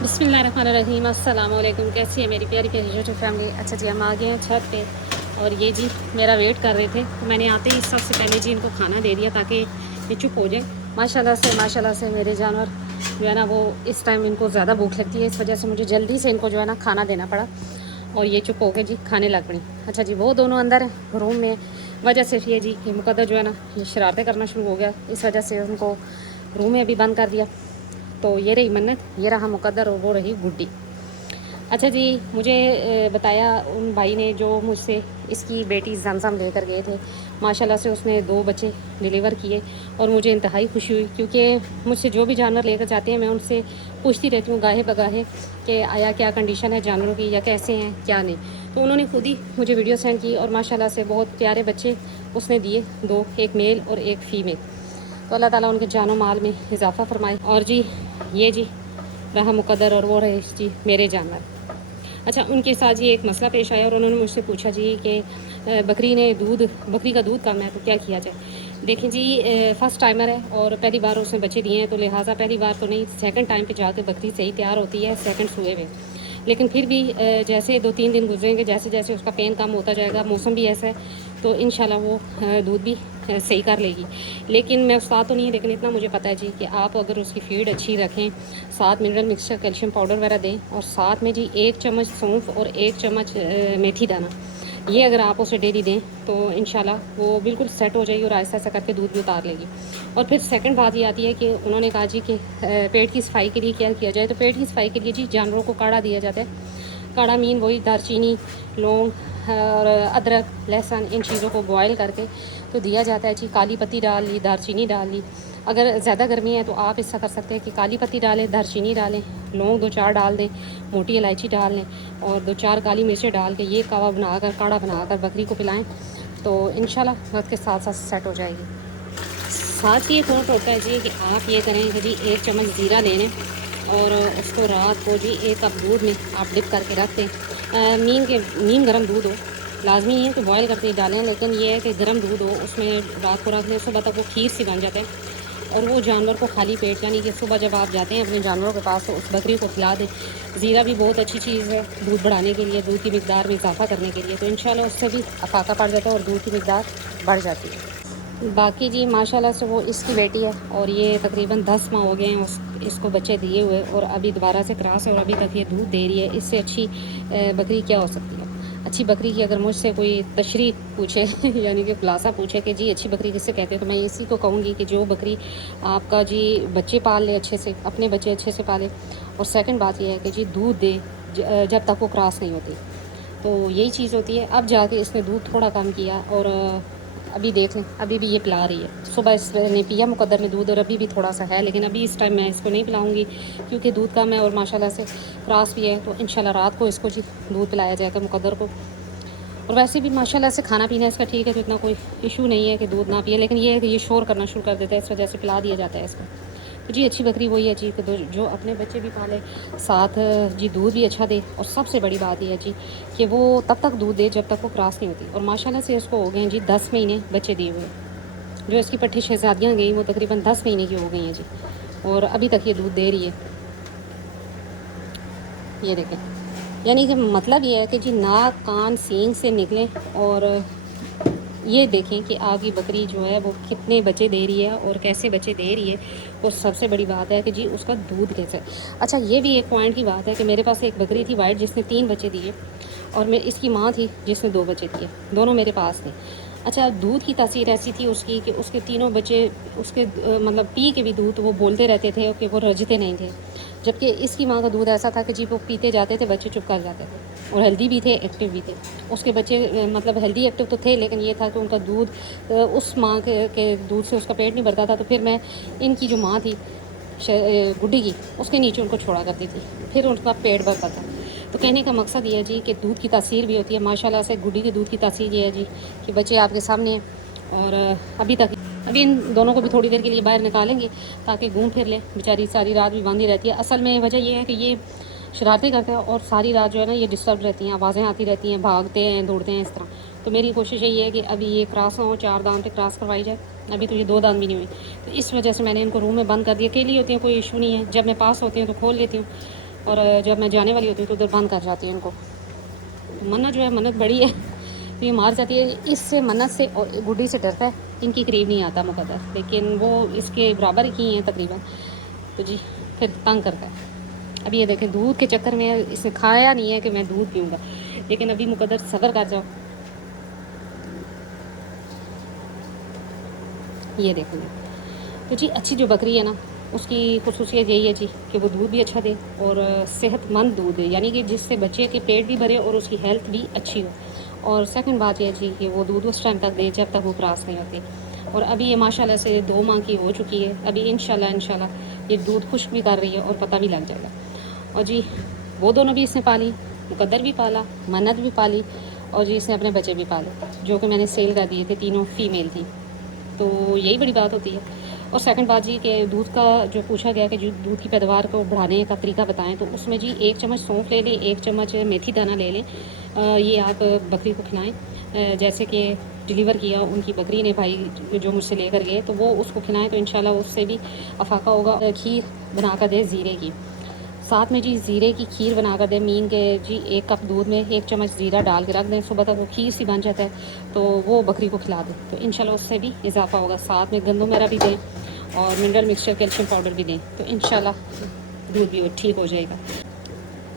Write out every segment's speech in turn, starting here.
बिस्मिल्लाहिर्रहमानिर्रहीम। अस्सलाम वालेकुम। कैसी है मेरी प्यारी प्यारी यूट्यूब फैमिली। अच्छा जी, हम आ गए हैं छत पे और ये जी मेरा वेट कर रहे थे, तो मैंने आते ही सबसे पहले जी इनको खाना दे दिया ताकि ये चुप हो जाए। माशाल्लाह से मेरे जानवर जो है ना, वो इस टाइम इनको ज़्यादा भूख लगती है, इस वजह से मुझे जल्दी से इनको जो है ना खाना देना पड़ा और ये चुप हो के जी खाने लग पड़ी। अच्छा जी, वो दोनों अंदर हैं रूम में। वजह सिर्फ ये जी कि मुकद्दर जो है ना, ये शरारतें करना शुरू हो गया, इस वजह से उनको रूम में भी बंद कर दिया। तो ये रही मन्नत, ये रहा मुकद्दर और वो रही गुड्डी। अच्छा जी, मुझे बताया उन भाई ने जो मुझसे इसकी बेटी जमजम लेकर गए थे। माशाल्लाह से उसने 2 बच्चे डिलीवर किए और मुझे इंतहाई खुशी हुई, क्योंकि मुझसे जो भी जानवर लेकर जाते हैं मैं उनसे पूछती रहती हूँ गाहे बगाहे कि आया क्या कंडीशन है जानवरों की, या कैसे हैं क्या नहीं। तो उन्होंने खुद ही मुझे वीडियो सेंड की और माशाल्लाह से बहुत प्यारे बच्चे उसने दिए, 2, एक मेल और एक फ़ीमेल। तो अल्लाह ताला उनके जानो माल में इजाफ़ा फरमाए। और जी ये जी रहा मुकद्दर और वो रहे जी मेरे जानवर। अच्छा, उनके साथ जी एक मसला पेश आया और उन्होंने मुझसे पूछा जी कि बकरी का दूध कम है तो क्या किया जाए। देखें जी, फ़र्स्ट टाइमर है और पहली बार उसने बच्चे दिए हैं, तो लिहाजा पहली बार तो नहीं, सेकंड टाइम पे जाके बकरी सही तैयार होती है सेकंड सूए में। लेकिन फिर भी जैसे 2-3 दिन गुजरेंगे, जैसे जैसे उसका पेन कम होता जाएगा, मौसम भी ऐसा है, तो इंशाल्लाह वो दूध भी सही कर लेगी। लेकिन मैं उस्ताद तो नहीं है, लेकिन इतना मुझे पता है जी कि आप अगर उसकी फीड अच्छी रखें, साथ मिनरल मिक्सचर कैल्शियम पाउडर वगैरह दें और साथ में जी 1 चम्मच सौंफ और 1 चम्मच मेथी दाना, ये अगर आप उसे डेली दें तो इंशाल्लाह वो बिल्कुल सेट हो जाएगी और आहिस्ता आहिस्ता करके दूध भी उतार लेगी। और फिर सेकंड बात ये आती है कि उन्होंने कहा जी कि पेट की सफाई के लिए क्या किया जाए। तो पेट की सफाई के लिए जी जानवरों को काढ़ा दिया जाता है। काढ़ा मीन वही दालचीनी, लौंग और अदरक, लहसुन, इन चीज़ों को बॉयल करके तो दिया जाता है जी। काली पत्ती डाल ली, दालचीनी डाल ली। अगर ज़्यादा गर्मी है तो आप ऐसा कर सकते हैं कि काली पत्ती डालें, दालचीनी डालें, लौंग 2-4 डाल दें, मोटी इलायची डाल लें और 2-4 काली मिर्चें डाल के ये काढ़ा बनाकर बकरी को पिलाएं, तो इंशाल्लाह वक्त के साथ साथ सेट हो जाएगी। साथ ही एक और होता है जी कि आप ये करें कि जी 1 चम्मच ज़ीरा ले लें और उसको रात को जी 1 कप दूध में आप डिप करके रख दें। नीम गर्म दूध हो, लाजमी नहीं है कि बॉयल करके डालें, लेकिन ये है कि गर्म दूध हो, उसमें रात को रख दें, सुबह तक वो खीर सी बन जाते हैं। और वो जानवर को खाली पेट, यानी कि सुबह जब आप जाते हैं अपने जानवरों के पास, तो उस बकरी को खिला दें। ज़ीरा भी बहुत अच्छी चीज़ है दूध बढ़ाने के लिए, दूध की मिकदार में इजाफ़ा करने के लिए, तो इंशाल्लाह उससे भी अफाका पड़ जाता है और दूध की मिकदार बढ़ जाती है। बाकी जी माशाल्लाह से वो इसकी बेटी है और ये तकरीबन 10 माह हो गए हैं इसको बच्चे दिए हुए, और अभी दोबारा से क्रॉस है और अभी तक ये दूध दे रही है। इससे अच्छी बकरी क्या हो सकती है। अच्छी बकरी की अगर मुझसे कोई तशरीह पूछे यानी कि खुलासा पूछे कि जी अच्छी बकरी किससे कहते हैं, तो मैं इसी को कहूँगी कि जो बकरी आपका जी बच्चे पाल ले अच्छे से, अपने बच्चे अच्छे से पाले, और सेकंड बात यह है कि जी दूध दे जब तक वो क्रॉस नहीं होती। तो यही चीज़ होती है। अब जाके इसने दूध थोड़ा कम किया और अभी देख लें, अभी भी ये पिला रही है। सुबह इसने पिया मुकद्दर ने दूध और अभी भी थोड़ा सा है, लेकिन अभी इस टाइम मैं इसको नहीं पिलाऊंगी क्योंकि दूध कम है और माशाल्लाह से क्रॉस भी है। तो इंशाल्लाह रात को इसको जी दूध पिलाया जाएगा मुकद्दर को। और वैसे भी माशाल्लाह से खाना पीना इसका ठीक है, तो इतना कोई इशू नहीं है कि दूध ना पिए, लेकिन ये है कि ये शोर करना शुरू कर देता है, इस वजह से पिला दिया जाता है इसको। तो जी अच्छी बकरी वही है जी कि जो अपने बच्चे भी पाले, साथ जी दूध भी अच्छा दे, और सबसे बड़ी बात यह है जी कि वो तब तक दूध दे जब तक वो क्रॉस नहीं होती। और माशाल्लाह से इसको हो गए हैं जी 10 महीने बच्चे दिए हुए। जो इसकी पट्टी शहजादियाँ गई वो तकरीबन 10 महीने की हो गई हैं जी, और अभी तक ये दूध दे रही है। ये देखें, यानी कि मतलब ये है कि जी नाक कान सींग से निकलें, और ये देखें कि आपकी बकरी जो है वो कितने बच्चे दे रही है और कैसे बच्चे दे रही है। और सबसे बड़ी बात है कि जी उसका दूध कैसे है। अच्छा, ये भी एक पॉइंट की बात है कि मेरे पास एक बकरी थी वाइट जिसने 3 बच्चे दिए, और मैं इसकी माँ थी जिसने 2 बच्चे दिए, दोनों मेरे पास थे। अच्छा, दूध की तासीर ऐसी थी उसकी कि उसके तीनों बच्चे उसके मतलब पी के भी दूध वो बोलते रहते थे कि वो रजते नहीं थे। जबकि इसकी माँ का दूध ऐसा था कि जी वो पीते जाते थे, बच्चे चुप कर जाते थे और हेल्दी भी थे, एक्टिव भी थे। उसके बच्चे मतलब हेल्दी एक्टिव तो थे, लेकिन ये था कि उनका दूध उस माँ के दूध से उसका पेट नहीं भरता था। तो फिर मैं इनकी जो माँ थी गुड्डी की, उसके नीचे उनको छोड़ा करती थी, फिर उनका पेट भरता था। तो कहने का मकसद ये है जी कि दूध की तासीर भी होती है। माशाल्लाह से गुड्डी के दूध की तासीर ये है जी कि बच्चे आपके सामने हैं, और अभी इन दोनों को भी थोड़ी देर के लिए बाहर निकालेंगे ताकि घूम फिर लें। बेचारी सारी रात भी बांधी रहती है। असल में वजह यह है कि ये शरारतें करते हैं और सारी रात जो है ना ये डिस्टर्ब रहती हैं, आवाज़ें आती रहती हैं, भागते हैं, दौड़ते हैं इस तरह। तो मेरी कोशिश यही है कि अभी ये क्रॉस ना हो, 4 दांत पे क्रॉस करवाई जाए। अभी तो ये 2 दांत भी नहीं हुई, तो इस वजह से मैंने इनको रूम में बंद कर दिया। अकेली होती हैं कोई इशू नहीं है, जब मैं पास होती हूँ तो खोल लेती हूँ, और जब मैं जाने वाली होती हूँ तो उधर बंद कर जाती हूँ इनको। तो मन्नत जो है, मन्नत बड़ी है तो ये मार जाती है। इससे मन्नत से और गुड्डी से डरता है, इनकी करीब नहीं आता मुकद्दर, लेकिन वो इसके बराबर ही हैं तकरीबन। तो जी फिर तंग करता है। अभी ये देखें, दूध के चक्कर में इसे खाया नहीं है कि मैं दूध पीऊँगा, लेकिन अभी मुकद्दर सब्र कर जाओ। ये देखेंगे तो जी अच्छी जो बकरी है ना, उसकी खुसूसियत यही है जी कि वो दूध भी अच्छा दे और सेहतमंद दूध दे, यानी कि जिससे बच्चे के पेट भी भरे और उसकी हेल्थ भी अच्छी हो। और सेकंड बात यह जी कि वो दूध उस टाइम तक दे जब तक वो क्रॉस नहीं होती। और अभी ये माशाल्लाह से 2 माह की हो चुकी है। अभी इंशाल्लाह ये दूध खुश्क भी कर रही है और पता भी लग जाएगा। और जी वो दोनों भी इसने पाली, मुकद्दर भी पाला, मन्नत भी पाली, और जी इसने अपने बच्चे भी पाले, जो कि मैंने सेल कर दिए थे, तीनों फीमेल थी। तो यही बड़ी बात होती है। और सेकंड बात जी कि दूध का जो पूछा गया कि जो दूध की पैदावार को बढ़ाने का तरीका बताएं, तो उसमें जी 1 चम्मच सौंफ ले लें, 1 चम्मच मेथी दाना ले लें। ये आप बकरी को खिलाएं। जैसे कि डिलीवर किया उनकी बकरी ने भाई जो मुझसे लेकर गए, तो वो उसको खिलाएं तो इंशाल्लाह उससे भी अफाका होगा। खीर बना कर दे ज़ीरे की, साथ में जी ज़ीरे की खीर बना कर दें। मीन के जी 1 कप दूध में 1 चम्मच ज़ीरा डाल के रख दें, सुबह तक वो खीर सी बन जाता है, तो वो बकरी को खिला दें, तो इंशाल्लाह उससे भी इजाफा होगा। साथ में गंदम वगैरह भी दें और मिनरल मिक्सचर, कैल्शियम पाउडर भी दें, तो इंशाल्लाह दूध भी ठीक हो जाएगा।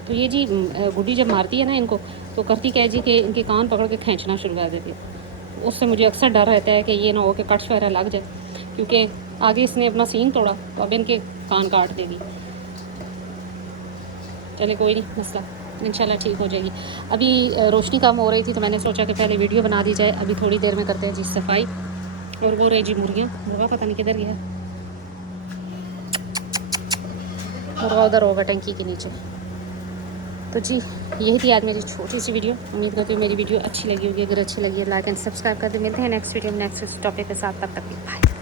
तो ये जी गुड्डी जब मारती है ना इनको, तो करती क्या है जी कि इनके कान पकड़ के खींचना शुरू कर देती है। उससे मुझे अक्सर डर रहता है कि ये ना हो कि कट्स वगैरह लग जाए, क्योंकि आगे इसने अपना सींग तोड़ा तो अब इनके कान काट देगी। चले कोई नहीं मसला, इंशाल्लाह ठीक हो जाएगी। अभी रोशनी कम हो रही थी तो मैंने सोचा कि पहले वीडियो बना दी जाए। अभी थोड़ी देर में करते हैं जी सफाई। और वो रही जी मुर्गियाँ, मुर्गा पता नहीं किधर गया, मुर्गा उधर होगा टंकी के नीचे। तो जी यही थी आज मेरी छोटी सी वीडियो। उम्मीद करती हूँ मेरी वीडियो अच्छी लगी होगी। अगर अच्छी लगी है लाइक एंड सब्सक्राइब कर दे। मिलते हैं नेक्स्ट वीडियो में नेक्स्ट टॉपिक के साथ, तब तक बाय।